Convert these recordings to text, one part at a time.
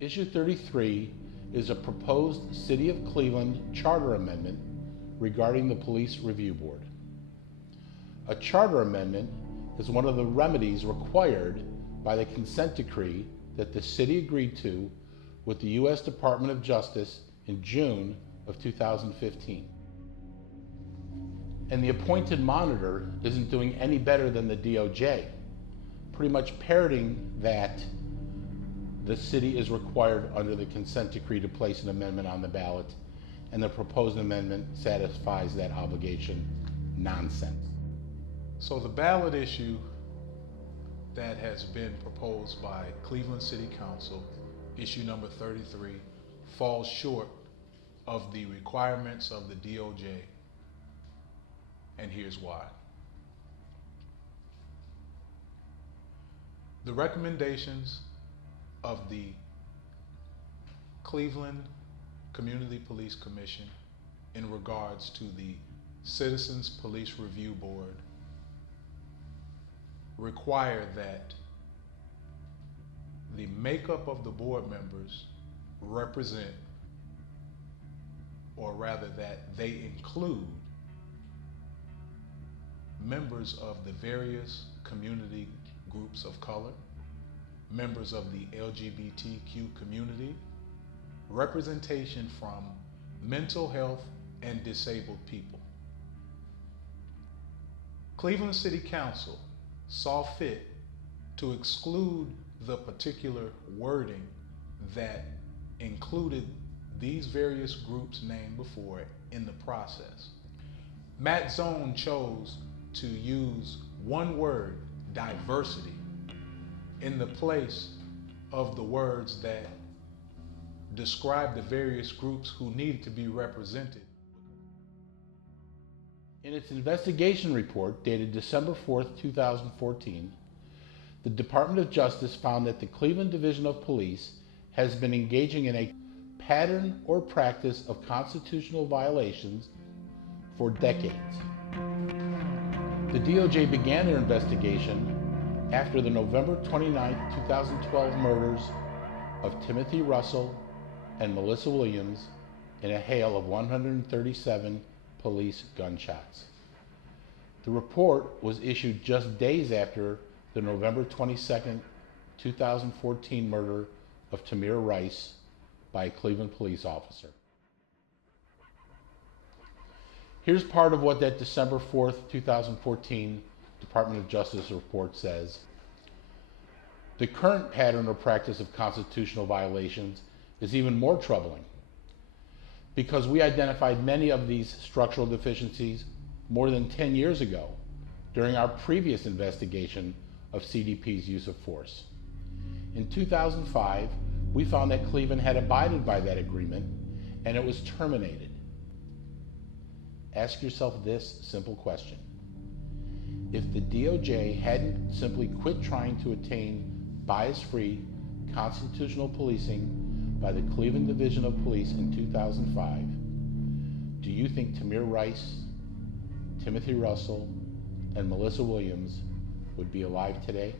Issue 33 is a proposed City of Cleveland charter amendment regarding the Police Review Board. A charter amendment is one of the remedies required by the consent decree that the city agreed to with the U.S. Department of Justice in June of 2015. And the appointed monitor isn't doing any better than the DOJ, pretty much parroting that the city is required under the consent decree to place an amendment on the ballot, and the proposed amendment satisfies that obligation. Nonsense. So the ballot issue that has been proposed by Cleveland City Council, issue number 33, falls short of the requirements of the DOJ, and here's why. The recommendations of the Cleveland Community Police Commission in regards to the Citizens Police Review Board require that the makeup of the board members represent, or rather that they include, members of the various community groups of color, members of the LGBTQ community, representation from mental health and disabled people. Cleveland City Council saw fit to exclude the particular wording that included these various groups named before it in the process. Matt Zone chose to use one word, diversity, in the place of the words that describe the various groups who needed to be represented. In its investigation report dated December 4th, 2014, the Department of Justice found that the Cleveland Division of Police has been engaging in a pattern or practice of constitutional violations for decades. The DOJ began their investigation after the November 29, 2012 murders of Timothy Russell and Melissa Williams in a hail of 137 police gunshots. The report was issued just days after the November 22, 2014 murder of Tamir Rice by a Cleveland police officer. Here's part of what that December 4th, 2014 Department of Justice report says. The current pattern or practice of constitutional violations is even more troubling because we identified many of these structural deficiencies more than 10 years ago during our previous investigation of CDP's use of force. In 2005, we found that Cleveland had abided by that agreement and it was terminated. Ask yourself this simple question. If the DOJ hadn't simply quit trying to attain bias-free constitutional policing by the Cleveland Division of Police in 2005, do you think Tamir Rice, Timothy Russell, and Melissa Williams would be alive today?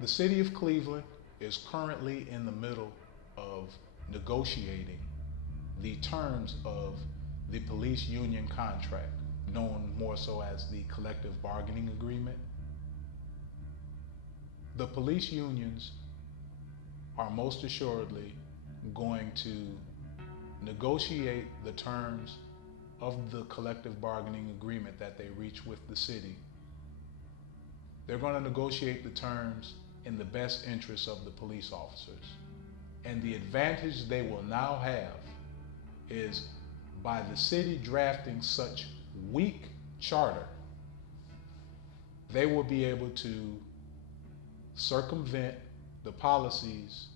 The city of Cleveland is currently in the middle of negotiating the terms of the police union contract, known more so as the collective bargaining agreement. The police unions are most assuredly going to negotiate the terms of the collective bargaining agreement that they reach with the city. They're going to negotiate the terms in the best interests of the police officers. And the advantage they will now have is by the city drafting such weak charter, they will be able to circumvent the policies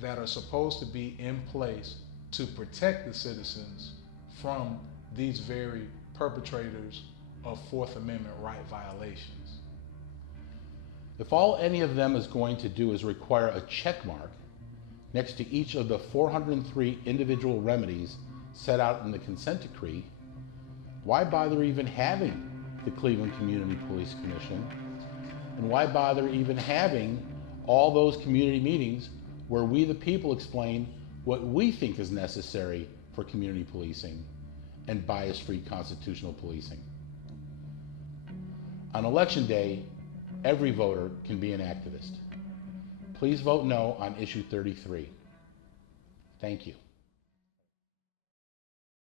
that are supposed to be in place to protect the citizens from these very perpetrators of Fourth Amendment right violations. If all any of them is going to do is require a check mark next to each of the 403 individual remedies set out in the consent decree, why bother even having the Cleveland Community Police Commission? And why bother even having all those community meetings where we the people explain what we think is necessary for community policing and bias-free constitutional policing. On election day, every voter can be an activist. Please vote no on issue 33. Thank you.